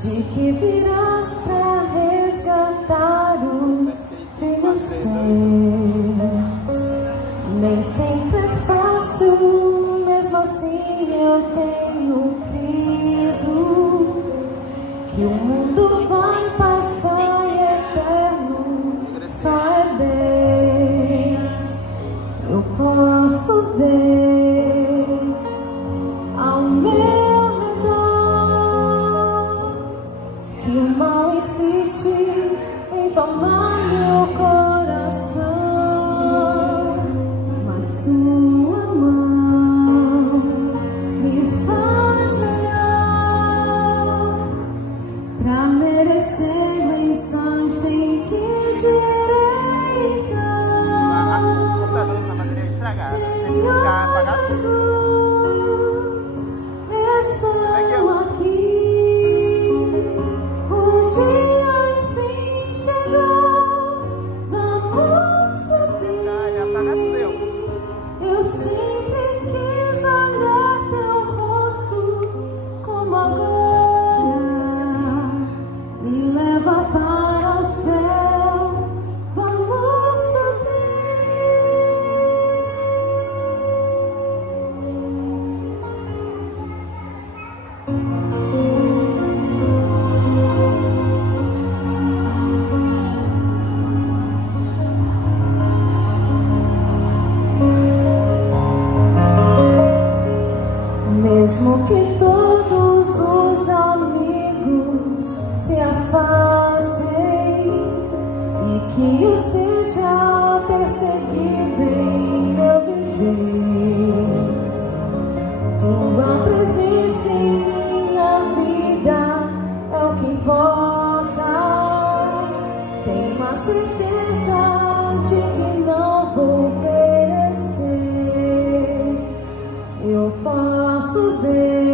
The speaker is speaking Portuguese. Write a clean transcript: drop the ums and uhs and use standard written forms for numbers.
de que virás pra resgatar os filhos teus. Nem sempre é fácil, mesmo assim eu tenho crido que o mundo vai passar e eterno só é Deus. Eu posso ver ao meu redor que o mal insiste em tomar meu coração, mas tua mão me faz melhor pra merecer o instante em que direita. Senhor Jesus, estou aqui. O dia enfim chegou, vamos subir. Eu sempre quis olhar teu rosto como agora. Me leva para o céu, vamos subir. Mesmo que todos os amigos se afastem e que eu seja perseguido em meu viver, tua presença em minha vida é o que importa. Tenho a certeza de que não vou perecer. Eu posso ver